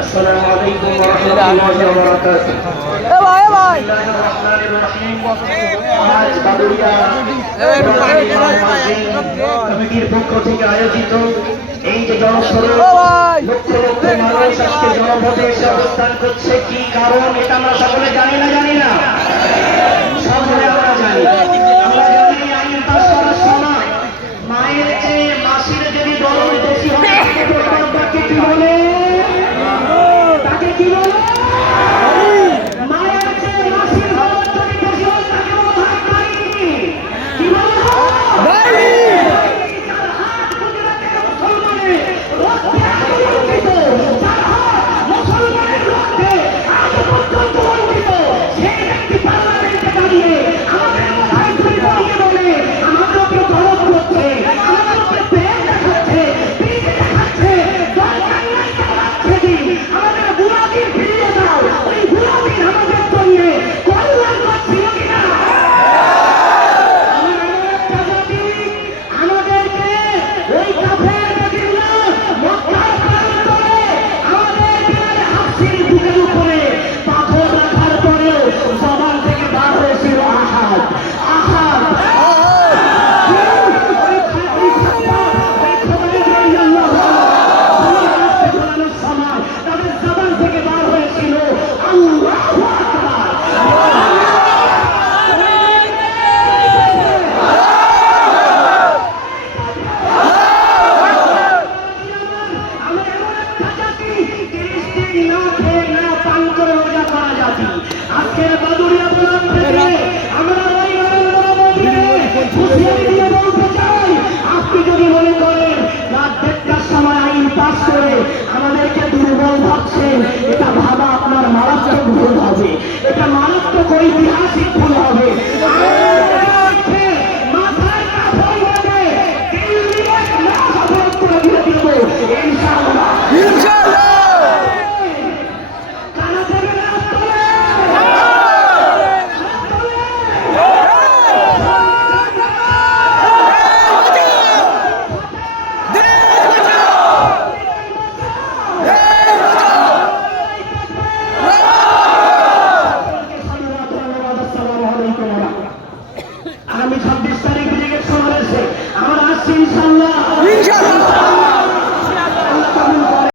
আসসালামু আলাইকুম ওয়া রাহমাতুল্লাহি ওয়া বারাকাতুহু। আজ বাদুড়িয়া কমিটির পক্ষ থেকে আয়োজিত এই যে জনসভা, লক্ষ লক্ষ মানুষ আজকে জনপদে এসে অবস্থান করছে, কি কারণ এটা আমরা সকলে জানি না সকলে আমরা জানি। আমরা জানি আইন পাস করার সময় মায়ের চেয়ে মাসির যদি দরদ বেশি হয় তাকে কি বলে? তাকে কি বলে? মায়ের চেয়ে মাসির দরদ যদি বেশি হয় তাকে বলা হয় ডাইনি। কি বলা হয়? ডাইনি। যার হাত গুজরাটের মুসলমানের রক্তে আলোকিত, যার হাত মুসলমানের রক্তে আজ পর্যন্ত অঙ্কিত, সেই ব্যক্তি পার্লামেন্টে দাঁড়িয়ে আমাদের মাথায় ধরে দাঁড়িয়ে বলে আমাদের উপরে দরদ করছে, আমাদের উপরে প্রেম দেখাচ্ছে, প্রীতি দেখাচ্ছে, দরকার রাখছে দিন আমাদের বুড়াদিন ফিরিয়ে দাও। ওই বুড়াদিন আমাদের জন্য কল্যাণ করছিল কিনা? আমাদেরকে ওই কাফের বেদিনরা মক্কার প্রান্তরে আমাদেরকে হাসির বুকের উপরে পাথর রাখার পরেও জবান থেকে বার হয়েছিল আহাদ আহাদ। তাদের জবান থেকে বার হয়েছিল আল্লাহু আকবার। আমরা এমন একটা জাতি, 30 দিন না খেয়ে না পান করে রোজা করা জাতি। আজকের বাদুড়িয়া প্রধান থেকে আমরা ওই নরেন্দ্র মোদীকে হুঁশিয়ারি দিয়ে বলতে চাই, আপনি যদি মনে করেন রাত 1:30টার সময় আইন পাস করে আমাদেরকে দুর্বল ভাবছেন, এটা ভাবা আপনার মারাত্মক ভুল হবে, এটা মারাত্মক ঐতিহাসিক ভুল হবে।